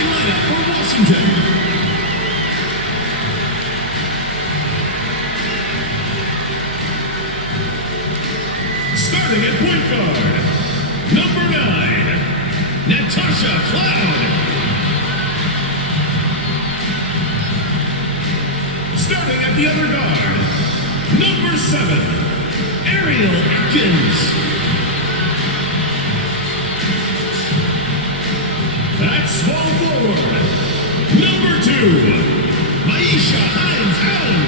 starting lineup for Washington. Starting at point guard, number 9, Natasha Cloud. Starting at the other guard, number 7, Ariel Atkins. At small forward, number 2, Maisha Hines-Allen.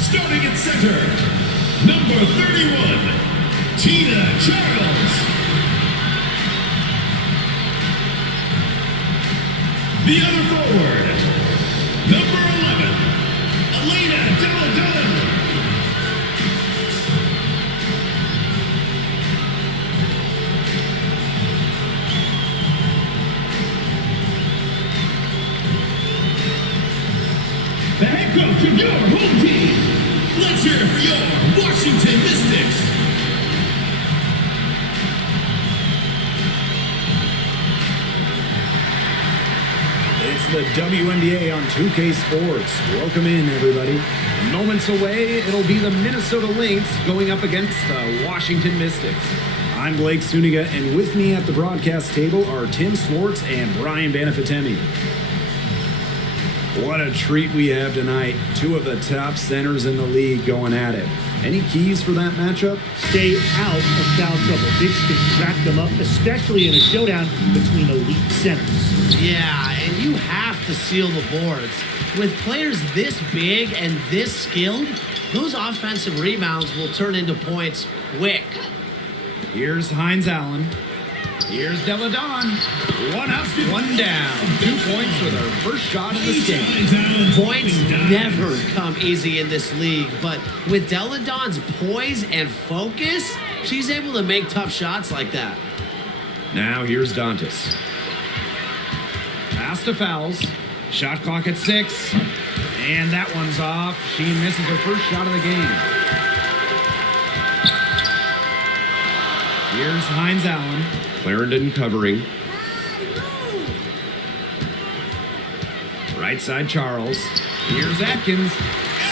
Starting at center, number 31, Tina Charles. The other forward, number 11, Elena Deladon. The head coach of your home team. Let's hear it for your Washington Mystics. It's the WNBA on 2K Sports. Welcome in, everybody. Moments away, it'll be the Minnesota Lynx going up against the Washington Mystics. I'm Blake Suniga, and with me at the broadcast table are Tim Swartz and Brian Banafitemi. What a treat we have tonight. Two of the top centers in the league going at it. Any keys for that matchup? Stay out of foul trouble. Bigs can crack them up, especially in a showdown between elite centers. Yeah, and you have to seal the boards. With players this big and this skilled, those offensive rebounds will turn into points quick. Here's Hines-Allen. Here's Deladon. One up, one down. 2 points with her first shot of this game. Points never come easy in this league, but with Deladon's poise and focus, she's able to make tough shots like that. Now here's Dantas. Pass to fouls. Shot clock at 6. And that one's off. She misses her first shot of the game. Here's Hines-Allen. Clarendon covering. Right side Charles. Here's Atkins.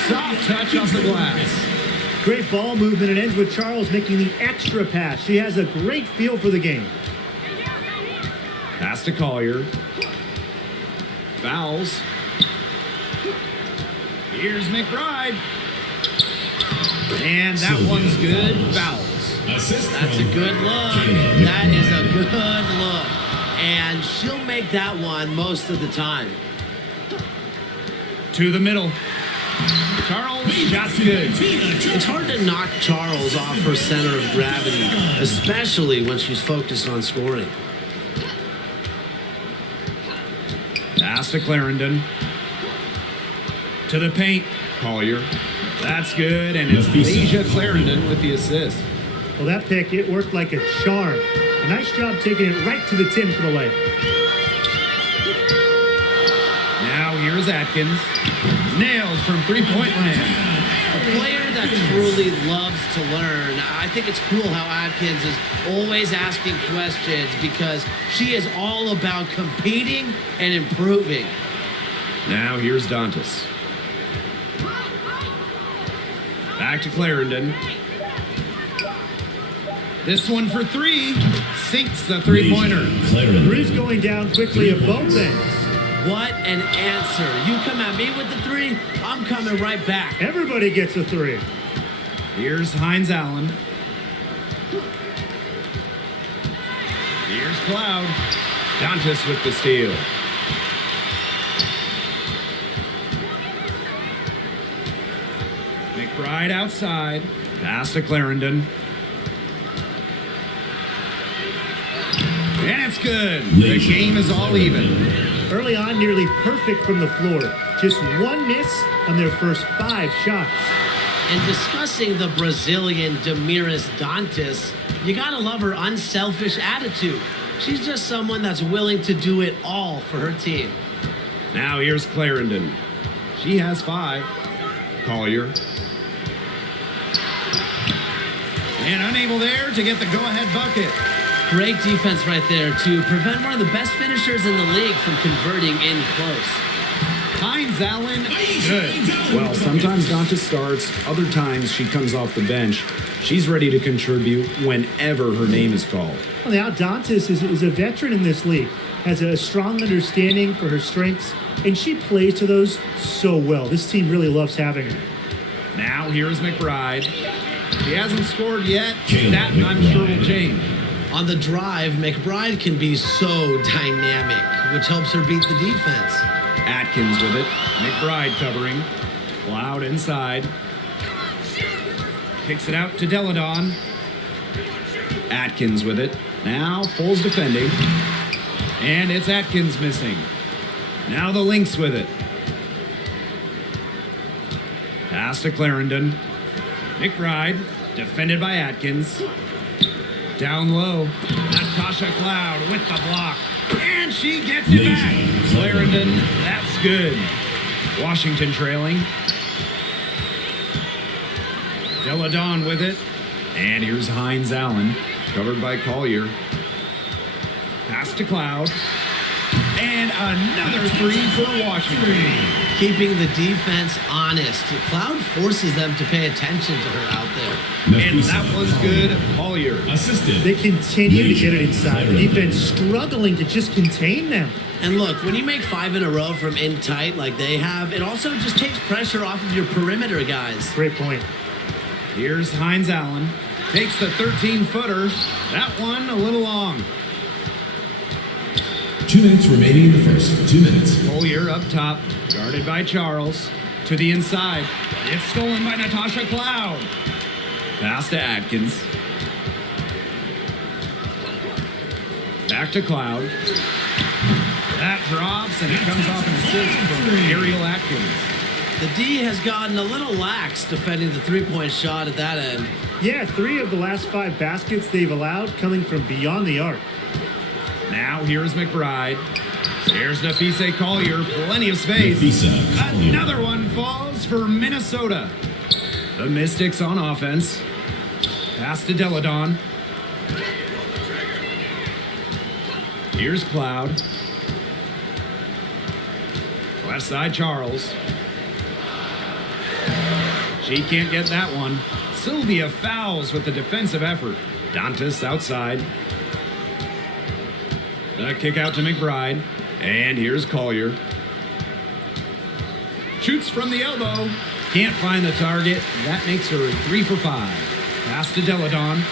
Soft touch off the glass. Great ball movement. It ends with Charles making the extra pass. She has a great feel for the game. Pass to Collier. Fouls. Here's McBride. And that one's good. Fouls. That's a good look. That is a good look. And she'll make that one most of the time. To the middle. Charles, shot's good. It's hard to knock Charles off her center of gravity, especially when she's focused on scoring. Pass to Clarendon. To the paint. Collier. That's good, and it's Asia Clarendon with the assist. Well, that pick, it worked like a charm. A nice job taking it right to the tin for the layup. Now here's Atkins. Nailed from three-point land. A player that truly loves to learn. I think it's cool how Atkins is always asking questions because she is all about competing and improving. Now here's Dantas. Back to Clarendon. This one for 3. Sinks the three-pointer. Three's going down quickly at both ends. What an answer. You come at me with the 3, I'm coming right back. Everybody gets a 3. Here's Hines-Allen. Here's Cloud. Dantas with the steal. McBride outside. Pass to Clarendon. And it's good. The game is all even. Early on, nearly perfect from the floor. Just one miss on their first 5 shots. And discussing the Brazilian Damiris Dantas, you gotta love her unselfish attitude. She's just someone that's willing to do it all for her team. Now here's Clarendon. She has 5. Collier. And unable there to get the go-ahead bucket. Great defense right there to prevent one of the best finishers in the league from converting in close. Hines Allen, good. Well, sometimes Donta starts, other times she comes off the bench. She's ready to contribute whenever her name is called. Well, now Dantas is a veteran in this league, has a strong understanding for her strengths, and she plays to those so well. This team really loves having her. Now here's McBride. She hasn't scored yet. That I'm sure will change. On the drive, McBride can be so dynamic, which helps her beat the defense. Atkins with it. McBride covering. Cloud inside. Kicks it out to Deladon. Atkins with it. Now Foles defending. And it's Atkins missing. Now the Lynx with it. Pass to Clarendon. McBride, defended by Atkins. Down low. Natasha Cloud with the block. And she gets it back. Clarendon, that's good. Washington trailing. Deladon with it. And here's Hines Allen, covered by Collier. Pass to Cloud. And another three for Washington. Keeping the defense honest. Cloud forces them to pay attention to her out there. And that was good. Collier. Assisted. They continue to get it inside. The defense struggling to just contain them. And look, when you make 5 in a row from in tight like they have, it also just takes pressure off of your perimeter guys. Great point. Here's Hines Allen. Takes the 13-footer. That one a little long. 2 minutes remaining in the first. 2 minutes. Collier up top. Guarded by Charles. To the inside. It's stolen by Natasha Cloud. Pass to Atkins. Back to Cloud. That drops, and it comes off an assist from Ariel Atkins. The D has gotten a little lax defending the three-point shot at that end. Yeah, 3 of the last 5 baskets they've allowed coming from beyond the arc. Now here's McBride. Here's Nafisa Collier. Plenty of space. Nafisa Collier. Another one falls for Minnesota. The Mystics on offense. Pass to Deladon. Here's Cloud. Left side, Charles. She can't get that one. Sylvia fouls with the defensive effort. Dantas outside. The kick out to McBride. And here's Collier. Shoots from the elbow. Can't find the target. That makes her 3 for 5. Pass to Deladon.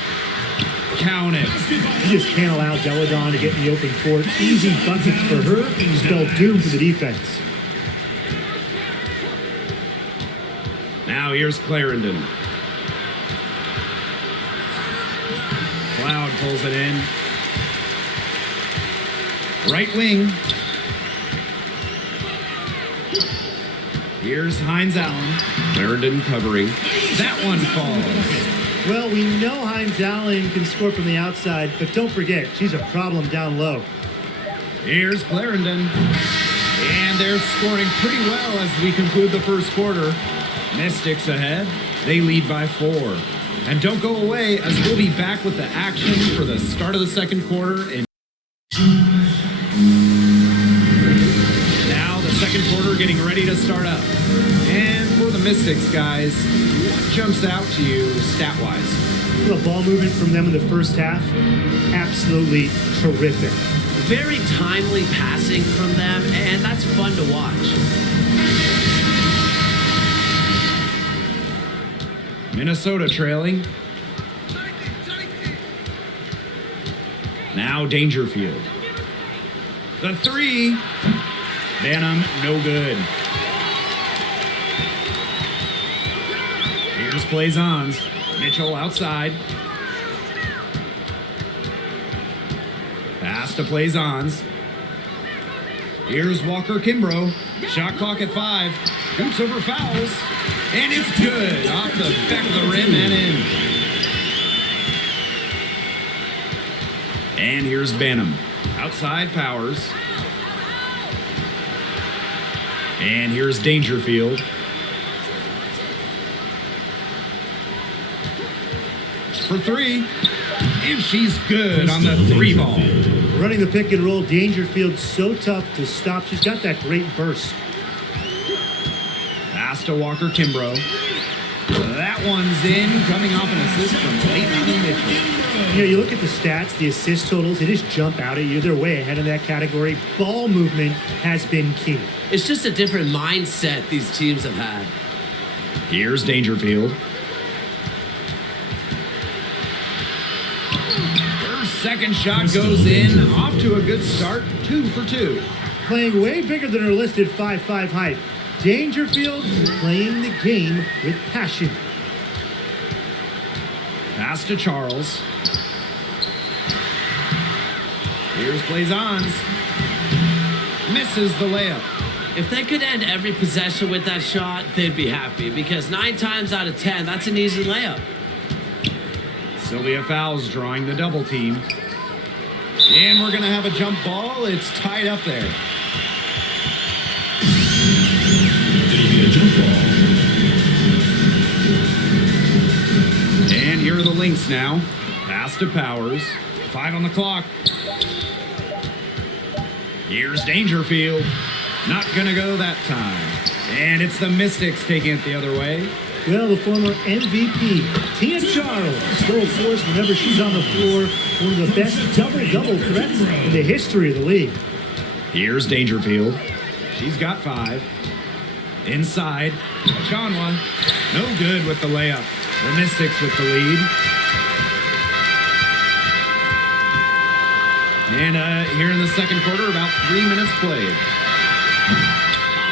Count it. You just can't allow Deladon to get in the open court. Easy buckets for her. Spell doom for the defense. Now here's Clarendon. Cloud pulls it in. Right wing. Here's Hines Allen. Clarendon covering. That one falls. Well, we know Hines Allen can score from the outside, but don't forget, she's a problem down low. Here's Clarendon. And they're scoring pretty well as we conclude the first quarter. Mystics ahead. They lead by 4. And don't go away, as we'll be back with the action for the start of the second quarter. Now the second quarter getting ready to start up. And for the Mystics, guys, what jumps out to you stat-wise? The ball movement from them in the first half, absolutely terrific. Very timely passing from them, and that's fun to watch. Minnesota trailing. Now Dangerfield. The 3. Banham, no good. Here's Plaisance. Mitchell outside. Pass to Plaisance. Here's Walker Kimbrough. Shot clock at 5. Shoots over fouls. And it's good. Off the back of the rim and in. And here's Banham. Outside Powers. And here's Dangerfield. For 3. And she's good on the 3 ball. Running the pick and roll, Dangerfield's so tough to stop. She's got that great burst. Pass to Walker Kimbrough. That one's in, coming off an assist from Caitlin Mitchell. You know, you look at the stats, the assist totals, they just jump out at you. They're way ahead in that category. Ball movement has been key. It's just a different mindset these teams have had. Here's Dangerfield. Her second shot goes in, off to a good start, 2 for 2. Playing way bigger than her listed 5'5" height. Dangerfield playing the game with passion. Pass to Charles. Here's Blazons. Misses the layup. If they could end every possession with that shot, they'd be happy because 9 times out of 10, that's an easy layup. Sylvia Fowles drawing the double team. And we're going to have a jump ball. It's tied up there. It'll be a jump ball. And here are the Lynx now. Pass to Powers. 5 on the clock. Here's Dangerfield. Not going to go that time. And it's the Mystics taking it the other way. Well, the former MVP, Tia Charles, still a force whenever she's on the floor. One of the best double-double threats in the history of the league. Here's Dangerfield. She's got 5. Inside. Achanwa. No good with the layup. The Mystics with the lead. And here in the second quarter, about 3 minutes played.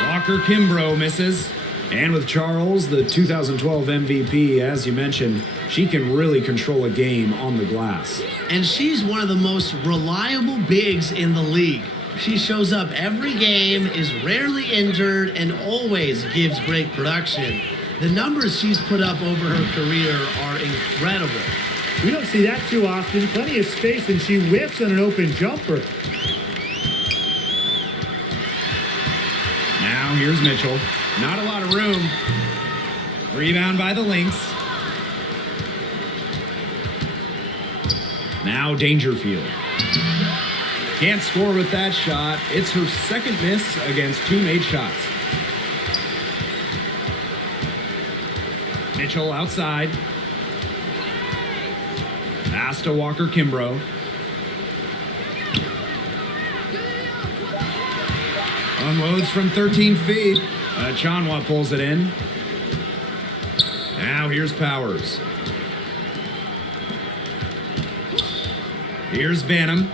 Walker Kimbrough misses. And with Charles, the 2012 MVP, as you mentioned, she can really control a game on the glass. And she's one of the most reliable bigs in the league. She shows up every game, is rarely injured, and always gives great production. The numbers she's put up over her career are incredible. We don't see that too often. Plenty of space, and she whiffs on an open jumper. Now here's Mitchell. Not a lot of room. Rebound by the Lynx. Now Dangerfield. Can't score with that shot. It's her second miss against 2 made shots. Mitchell outside. Pass to Walker Kimbrough. Unloads from 13 feet. Chanwa pulls it in. Now here's Powers. Here's Banham.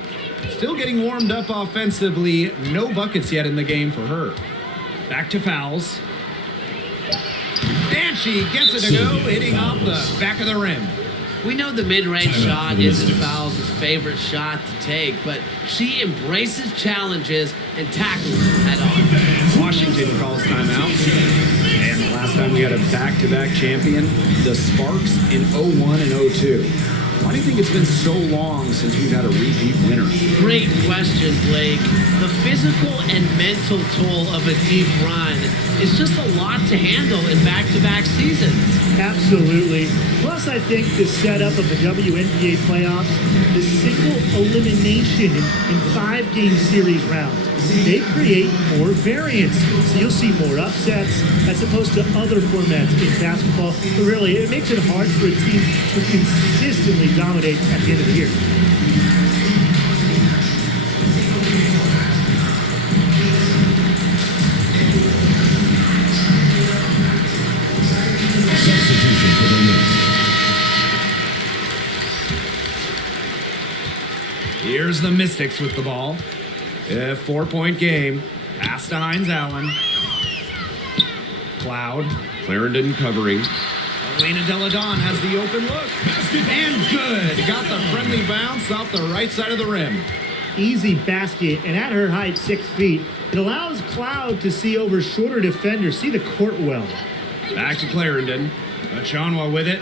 Still getting warmed up offensively. No buckets yet in the game for her. Back to Fowles. And she gets it to go, hitting off the back of the rim. We know the mid-range shot isn't Fowles' favorite shot to take, but she embraces challenges and tackles them head on. Washington calls timeout. And the last time we had a back-to-back champion, the Sparks in 01 and 02. Why do you think it's been so long since we've had a repeat winner? Great question, Blake. The physical and mental toll of a deep run is just a lot to handle in back-to-back seasons. Absolutely. Plus, I think the setup of the WNBA playoffs, the single elimination in 5-game series rounds, they create more variance. So you'll see more upsets as opposed to other formats in basketball. But really, it makes it hard for a team to consistently dominate at the end of the year. Substitution for the Knicks. Here's the Mystics with the ball. A 4-point game. Pass to Hines Allen. Cloud. Clarendon covering. Alina Deladon has the open look. And good. Got the friendly bounce off the right side of the rim. Easy basket, and at her height, 6 feet, it allows Cloud to see over shorter defenders, see the court well. Back to Clarendon. Achanwa with it.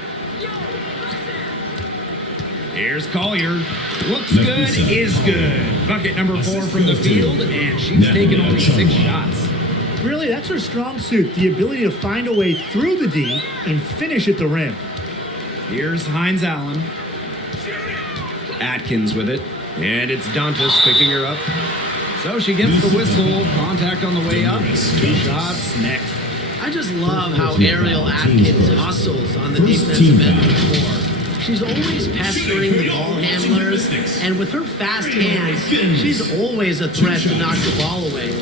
Here's Collier. Looks good, is good. Bucket number 4 from the field, and she's taken only 6 shots. Really, that's her strong suit, the ability to find a way through the D and finish at the rim. Here's Hines Allen. Atkins with it, and it's Dantas picking her up. So she gets the whistle, contact on the way up, shots next. I just love how Ariel Atkins hustles on the defensive end of the floor. She's always pestering the ball handlers, and with her fast hands, she's always a threat to knock the ball away.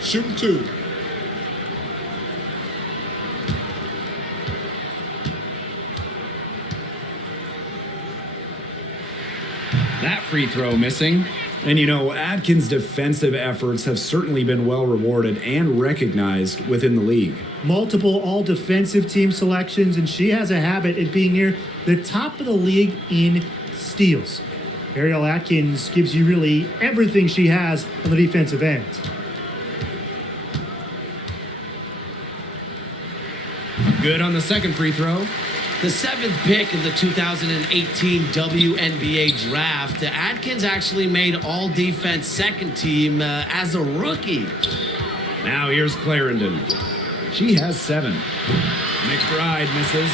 Shoot 2. That free throw missing. And you know, Atkins' defensive efforts have certainly been well rewarded and recognized within the league. Multiple all-defensive team selections, and she has a habit of being near the top of the league in steals. Ariel Atkins gives you really everything she has on the defensive end. Good on the second free throw. The 7th pick in the 2018 WNBA draft, Atkins actually made all-defense second team as a rookie. Now here's Clarendon. She has 7. McBride misses.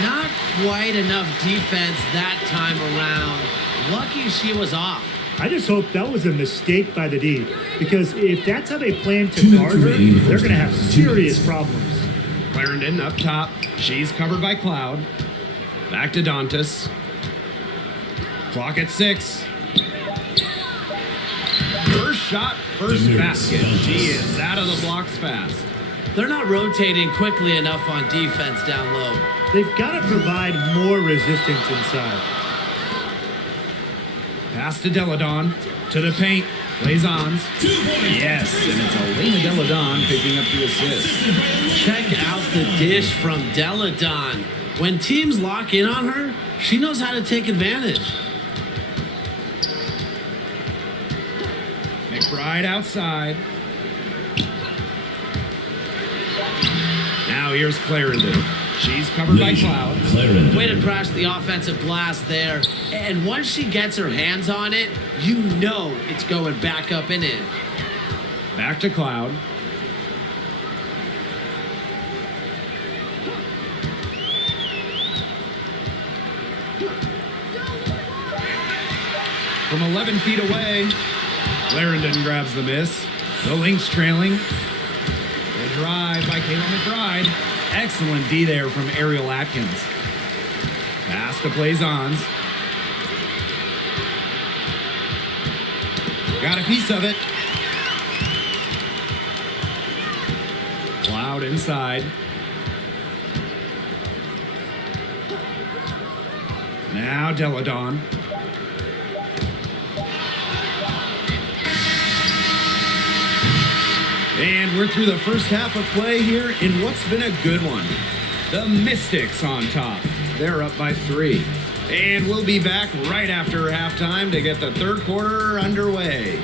Not quite enough defense that time around. Lucky she was off. I just hope that was a mistake by the D, because if that's how they plan to guard her, they're going to have serious problems. Clarendon up top. She's covered by Cloud. Back to Dantas. Clock at 6. First shot, first basket. She is out of the blocks fast. They're not rotating quickly enough on defense down low. They've got to provide more resistance inside. Pass to Deladon. To the paint. Blazons. Yes, and it's Elena Deladon picking up the assist. Check out the dish from Deladon. When teams lock in on her, she knows how to take advantage. McBride outside. Now here's Clarendon. She's covered by Cloud. Way to crash the offensive glass there. And once she gets her hands on it, you know it's going back up and in. Back to Cloud. From 11 feet away, Clarendon grabs the miss. The Lynx trailing. The drive by Kayla McBride. Excellent D there from Ariel Atkins. Pass to Blazons. Got a piece of it. Cloud inside. Now Deladon. And we're through the first half of play here in what's been a good one. The Mystics on top. They're up by 3. And we'll be back right after halftime to get the third quarter underway.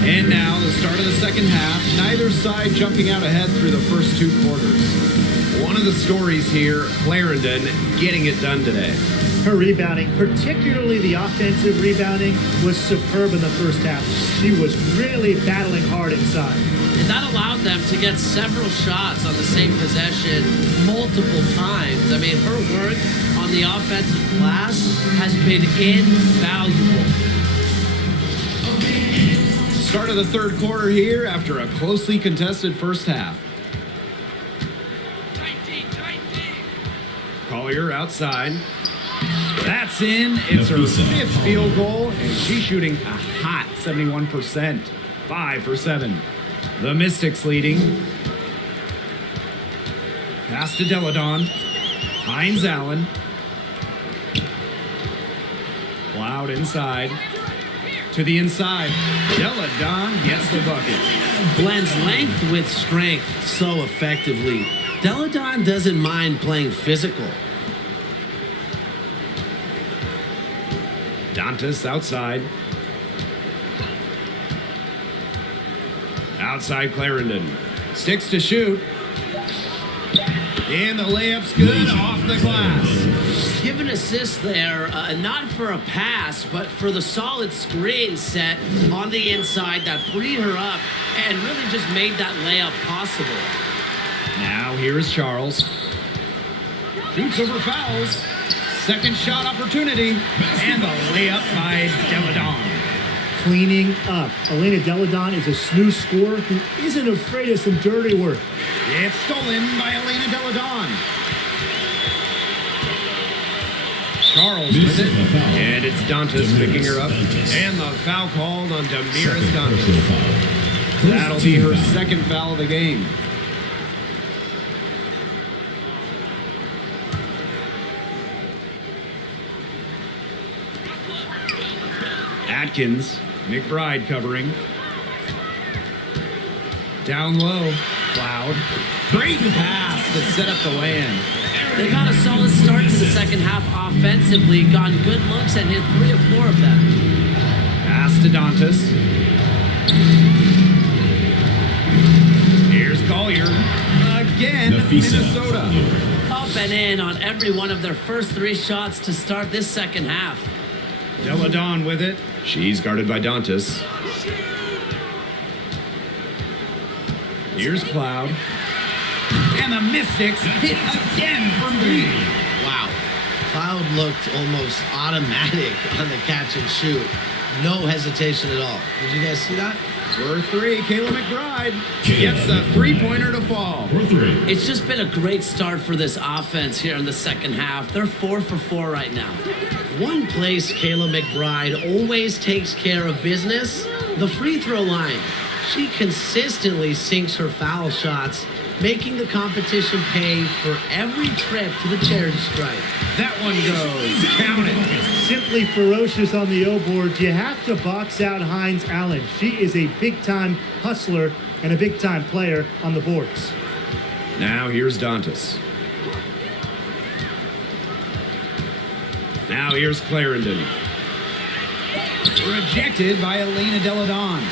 And now the start of the second half. Neither side jumping out ahead through the first 2 quarters. One of the stories here, Clarendon getting it done today. Her rebounding, particularly the offensive rebounding, was superb in the first half. She was really battling hard inside. And that allowed them to get several shots on the same possession multiple times. I mean, her work on the offensive glass has been invaluable. Start of the third quarter here after a closely contested first half. Collier outside. That's in. It's her 5th field goal, and she's shooting a hot 71%. 5 for 7. The Mystics leading. Pass to Deladon. Hines Allen. Cloud inside. To the inside. Deladon gets the bucket. Blends length with strength so effectively. Deladon doesn't mind playing physical. Dantas outside. Outside Clarendon. 6 to shoot. And the layup's good off the glass. Give an assist there, not for a pass, but for the solid screen set on the inside that freed her up and really just made that layup possible. Now here's Charles. Shoots over fouls. Second shot opportunity. And the layup by Deladon. Cleaning up. Elena Deladon is a smooth scorer who isn't afraid of some dirty work. It's stolen by Elena Deladon. Charles with it. And it's Dantas picking her up. And the foul called on Damiris Dantas. That'll be her second foul of the game. Atkins, McBride covering. Down low, Cloud. Great pass to set up the land. They've had a solid start to the second half offensively, gotten good looks and hit 3 or 4 of them. Pass to Dantas. Here's Collier. Again, Minnesota. Up and in on every one of their first 3 shots to start this second half. Deladon with it. She's guarded by Dantas. Here's Cloud. And the Mystics hit again from 3. Wow. Cloud looked almost automatic on the catch and shoot. No hesitation at all. Did you guys see that? For 3, Kayla McBride gets a 3-pointer to fall. For 3. It's just been a great start for this offense here in the second half. They're 4 for 4 right now. One place Kayla McBride always takes care of business, the free throw line. She consistently sinks her foul shots, making the competition pay for every trip to the charity stripe. That one goes. Count it. Simply ferocious on the O board. You have to box out Hines Allen. She is a big-time hustler and a big-time player on the boards. Now here's Dantas. Now here's Clarendon. Rejected by Elena Deladon.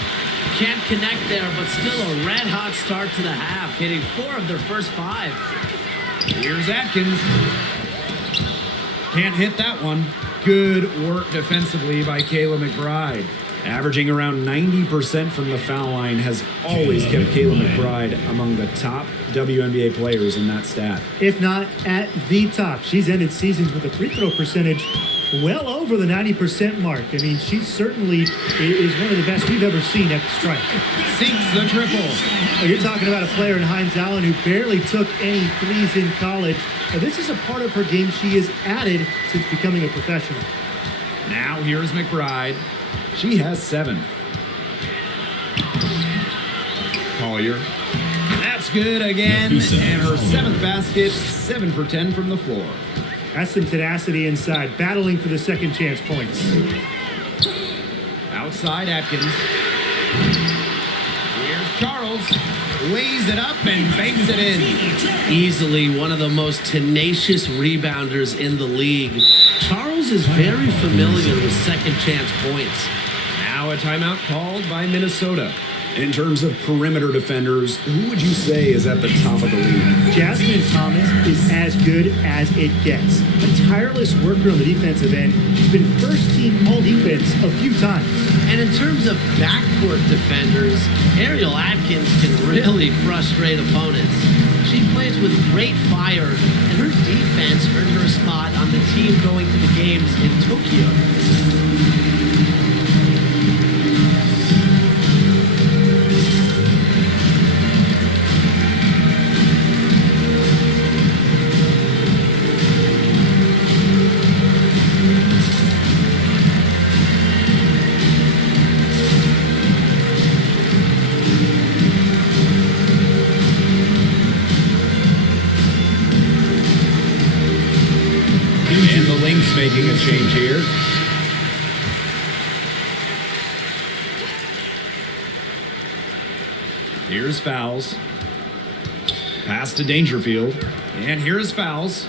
Can't connect there, but still a red-hot start to the half, hitting 4 of their first 5. Here's Atkins. Can't hit that one. Good work defensively by Kayla McBride. Averaging around 90% from the foul line has always kept Kayla McBride among the top WNBA players in that stat. If not at the top. She's ended seasons with a free throw percentage well over the 90% mark. I mean, she certainly is one of the best we've ever seen at the stripe. Sinks the triple. You're talking about a player in Hines Allen who barely took any threes in college. Now, this is a part of her game she has added since becoming a professional. Now here's McBride. She has 7. Collier. That's good again. And her 7th basket, 7 for 10 from the floor. That's some tenacity inside, battling for the second chance points. Outside Atkins. Here's Charles. Lays it up and banks it in. Easily one of the most tenacious rebounders in the league. Charles is very familiar with second chance points. Now a timeout called by Minnesota. In terms of perimeter defenders, who would you say is at the top of the league? Jasmine Thomas is as good as it gets. A tireless worker on the defensive end. She's been first team all defense a few times. And in terms of backcourt defenders, Ariel Atkins can really frustrate opponents. She plays with great fire, and her defense earned her a spot on the team going to the games in Tokyo. Lynx making a change here. Here's fouls. Pass to Dangerfield. And here's fouls.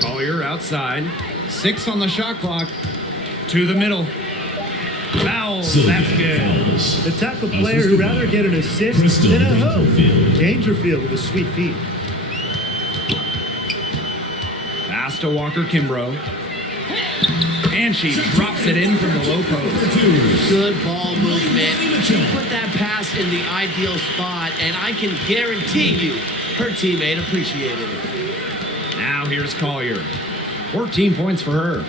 Collier outside. 6 on the shot clock. To the middle. Fouls. That's good. The type of player who'd rather get an assist than a hook. Dangerfield with a sweet feet. Pass to Walker Kimbrough. And she drops it in from the low post. Good ball movement. She put that pass in the ideal spot, and I can guarantee you her teammate appreciated it. Now here's Collier. 14 points for her.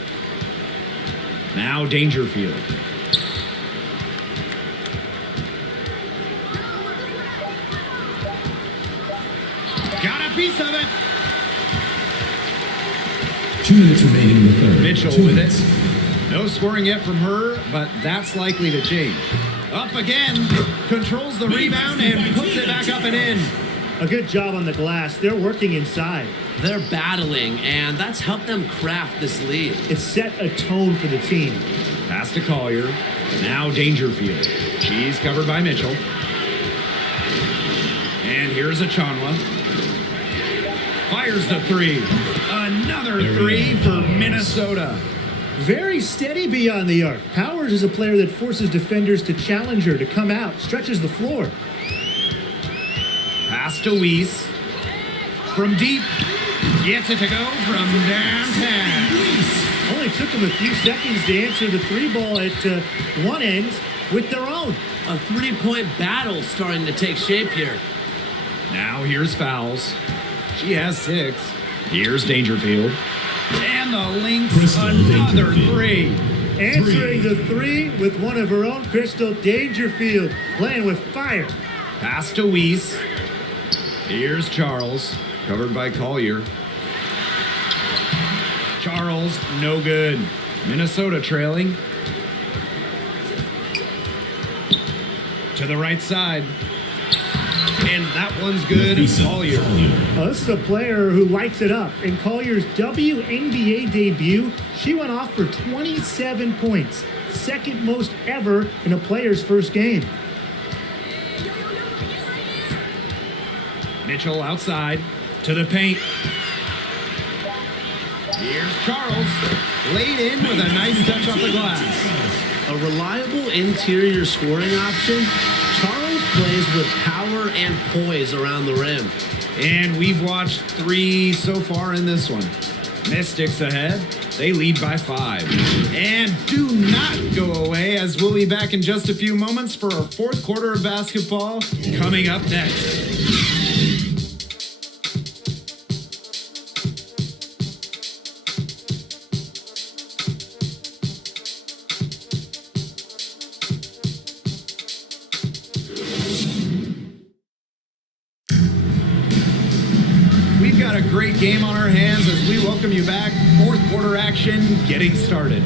Now Dangerfield. Got a piece of it. 2 minutes remaining in the third. Mitchell 2 with minutes. it. No scoring yet from her, but that's likely to change. Up again. Controls the rebound and puts it back up and in. A good job on the glass. They're working inside. They're battling, and that's helped them craft this lead. It set a tone for the team. Pass to Collier. Now Dangerfield. She's covered by Mitchell. And here's Achanwa. Fires the 3. Another 3 for Minnesota. Very steady beyond the arc. Powers is a player that forces defenders to challenge her, to come out, stretches the floor. Pass to Weiss. From deep. Gets it to go from downtown. Only took them a few seconds to answer the 3 ball at one end with their own. A 3-point battle starting to take shape here. Now here's fouls. She has 6. Here's Dangerfield. And the Lynx, another 3. Answering the 3 with one of her own, Crystal Dangerfield, playing with fire. Pass to Weiss. Here's Charles, covered by Collier. Charles, no good. Minnesota trailing. To the right side. And that one's good. Collier. This is a player who lights it up. In Collier's WNBA debut, she went off for 27 points. Second most ever in a player's first game. Mitchell outside. To the paint. Here's Charles. Laid in with a nice touch off the glass. A reliable interior scoring option. Charles plays with power and poise around the rim. And we've watched 3 so far in this one. Mystics ahead. They lead by 5. And do not go away, as we'll be back in just a few moments for our 4th quarter of basketball coming up next. Got a great game on our hands as we welcome you back. 4th quarter action getting started.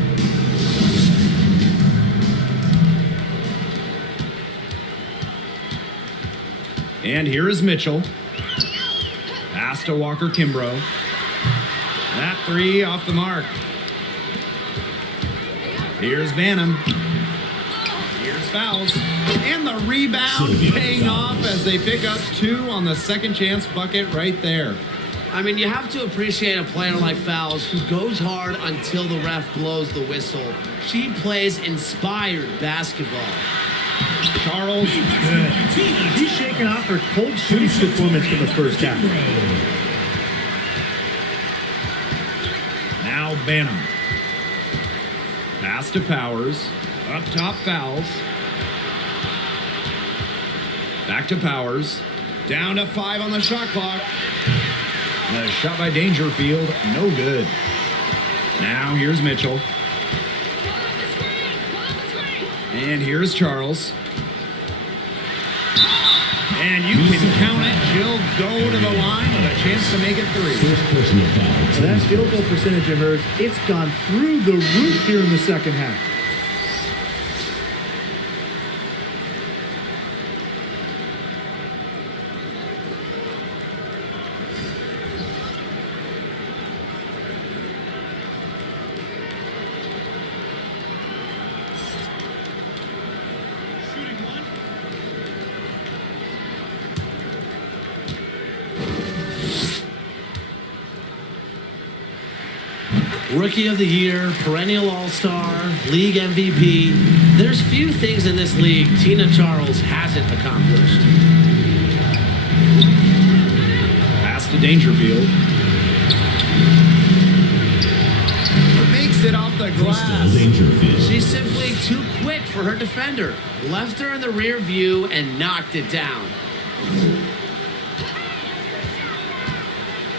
And here is Mitchell. Pass to Walker Kimbrough. That 3 off the mark. Here's Bannum. Here's fouls. And the rebound paying off as they pick up 2 on the second chance bucket right there. I mean, you have to appreciate a player like Fowles who goes hard until the ref blows the whistle. She plays inspired basketball. Charles, good. She's shaking off her cold shooting performance from the first half. Now Bannum. Pass to Powers. Up top fouls. Back to Powers. Down to 5 on the shot clock. The shot by Dangerfield, no good. Now here's Mitchell. And here's Charles. And you can count it. She'll go to the line with a chance to make it 3. First personal foul. So that field goal percentage of hers, it's gone through the roof here in the second half. Rookie of the Year, perennial All-Star, league MVP. There's few things in this league Tina Charles hasn't accomplished. Pass to Dangerfield. Makes it off the glass. Dangerfield. She's simply too quick for her defender. Left her in the rear view and knocked it down.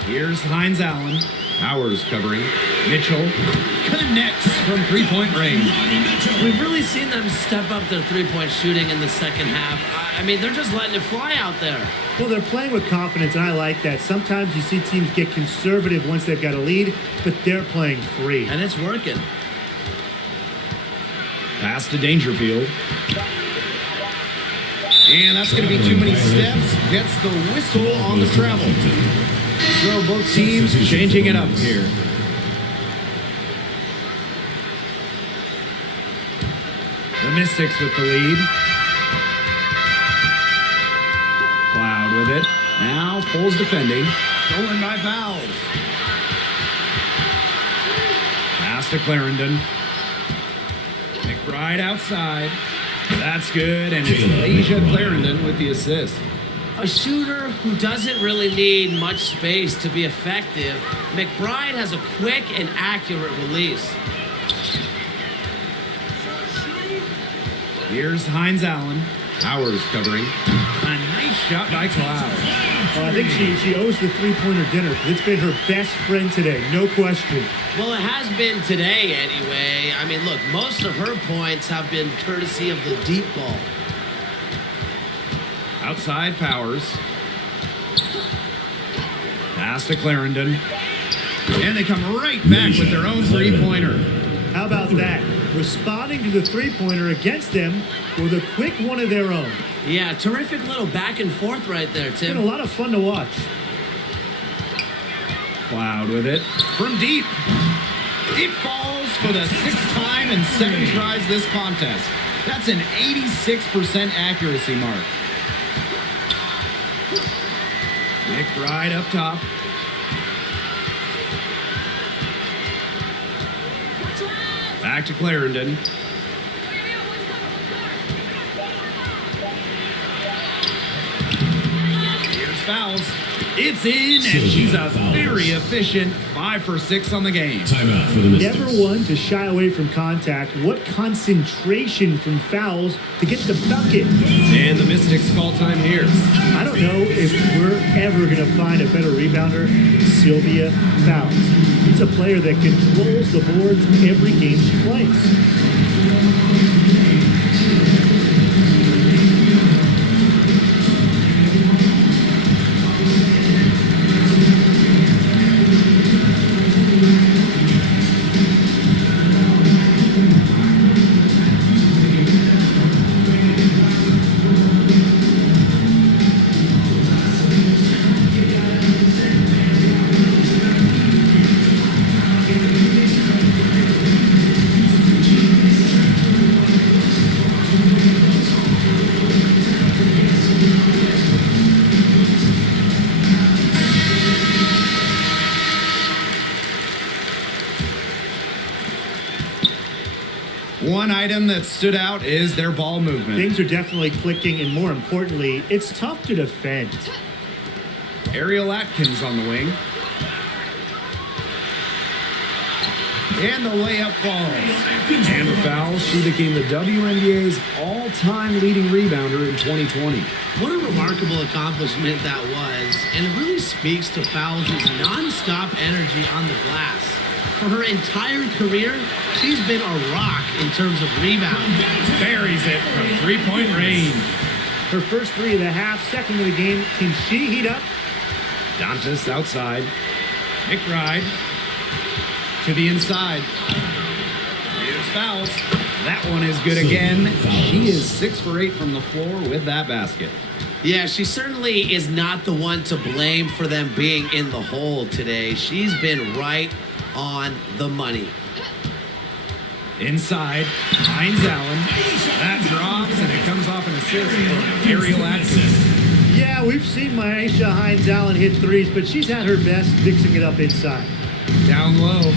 Here's Hines Allen. Powers covering. Mitchell connects from three-point range. We've really seen them step up their three-point shooting in the second half. I mean, they're just letting it fly out there. Well, they're playing with confidence, and I like that. Sometimes you see teams get conservative once they've got a lead, but they're playing free. And it's working. Pass to Dangerfield. And that's going to be too many steps. Gets the whistle on the travel. So both teams changing it up here. The Mystics with the lead. Cloud with it. Now Foles defending. Stolen by Fowles. Pass to Clarendon. McBride outside. That's good, and it's Asia Clarendon with the assist. A shooter who doesn't really need much space to be effective, McBride has a quick and accurate release. Here's Hines Allen. Powers covering. A nice shot by Cloud. Well, I think she owes the three-pointer dinner because it's been her best friend today, no question. Well, it has been today anyway. I mean, look, most of her points have been courtesy of the deep ball. Outside Powers. Pass to Clarendon. And they come right back with their own three-pointer. How about that? Responding to the three-pointer against them with a quick one of their own. Yeah, terrific little back and forth right there, It's been Tim. a lot of fun to watch. Cloud with it. From deep. It falls for the sixth time in 7 tries this contest. That's an 86% accuracy mark. McBride up top. Back to Clarendon. Here's Fowles. It's in, and she's a very efficient 5 for 6 on the game. Timeout for the Mystics. Never one to shy away from contact. What concentration from Fowles to get the bucket. And the Mystics call time here. I don't know if we're ever going to find a better rebounder than Sylvia Fowles. She's a player that controls the boards every game she plays. One item that stood out is their ball movement. Things are definitely clicking, and more importantly, it's tough to defend. Ariel Atkins on the wing. And the layup falls. Amber Fowles, she became the WNBA's all-time leading rebounder in 2020. What a remarkable accomplishment that was, and it really speaks to Fowles' non-stop energy on the glass. For her entire career, she's been a rock in terms of rebound. Buries it from three-point range. Her first three of the half, second of the game. Can she heat up? Dantas outside. McBride to the inside. Here's Fowles. That one is good again. She is 6 for 8 from the floor with that basket. Yeah, she certainly is not the one to blame for them being in the hole today. She's been right on the money. Inside, Hines Allen. That drops, and it comes off an assist from Ariel Atkins. Yeah, we've seen Myisha Hines Allen hit threes, but she's had her best mixing it up inside. Down low.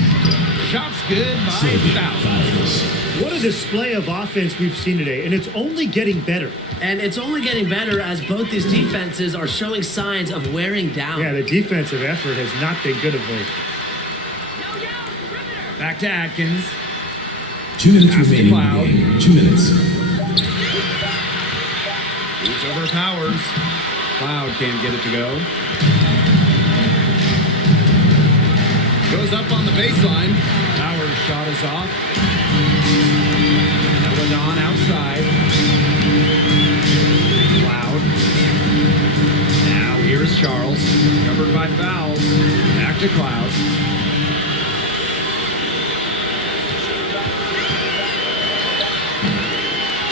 Shot's good by Fowles. Fouls. What a display of offense we've seen today, and it's only getting better. And it's only getting better as both these defenses are showing signs of wearing down. Yeah, the defensive effort has not been good of late. Back to Atkins. 2 minutes Pass to remaining in the Cloud. game. 2 minutes. It's over Powers. Cloud can't get it to go. Goes up on the baseline. Powers' shot is off. Eladon outside. Cloud. Now here is Charles. Covered by Fowles. Back to Cloud.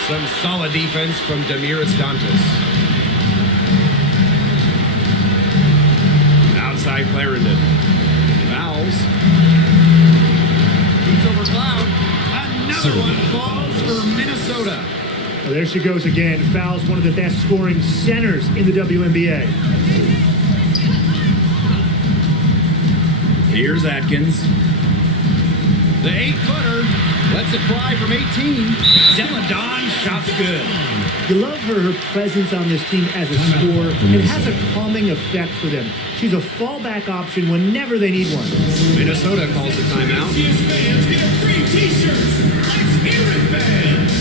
Some solid defense from Demiris Dantas. Outside Clarendon. Fouls. Shoots over Cloud. Another one falls for Minnesota. Well, there she goes again. Fouls, one of the best scoring centers in the WNBA. Here's Atkins. The 8-footer lets it fly from 18. Zeladon, shot's good. You love her presence on this team as a scorer. It has a calming effect for them. She's a fallback option whenever they need one. Minnesota calls a timeout. Celsius fans get a free t-shirt. Let's hear it, fans.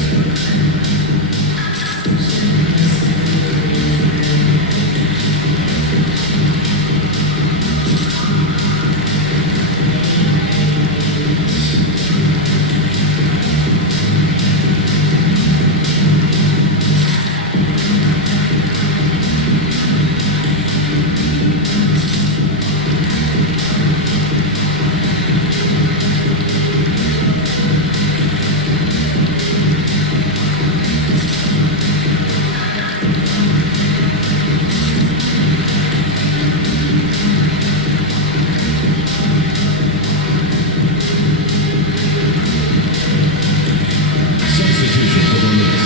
Substitution for the Knicks.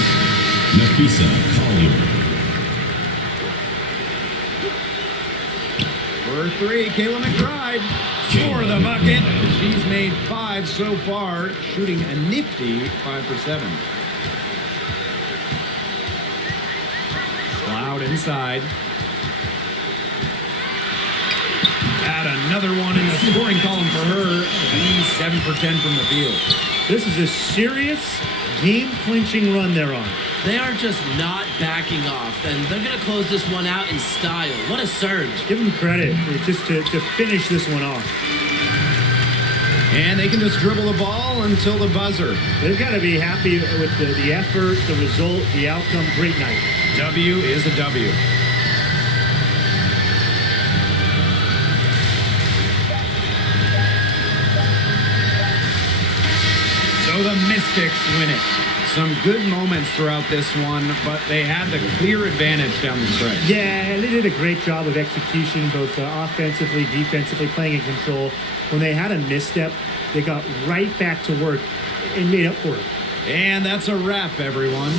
Nafisa Collier. For 3, Kayla McBride. For the bucket. She's made 5 so far, shooting a nifty 5 for 7. Cloud inside. Add another one in the scoring column for her. She's 7 for 10 from the field. This is a serious game-clinching run they're on. They are just not backing off, and they're going to close this one out in style. What a surge. Give them credit just to finish this one off. And they can just dribble the ball until the buzzer. They've got to be happy with the effort, the result, the outcome. Great night. W is a W. So the Mystics win it. Some good moments throughout this one, but they had the clear advantage down the stretch. Yeah, they did a great job of execution, both offensively, defensively, playing in control. When they had a misstep, they got right back to work and made up for it. And that's a wrap, everyone.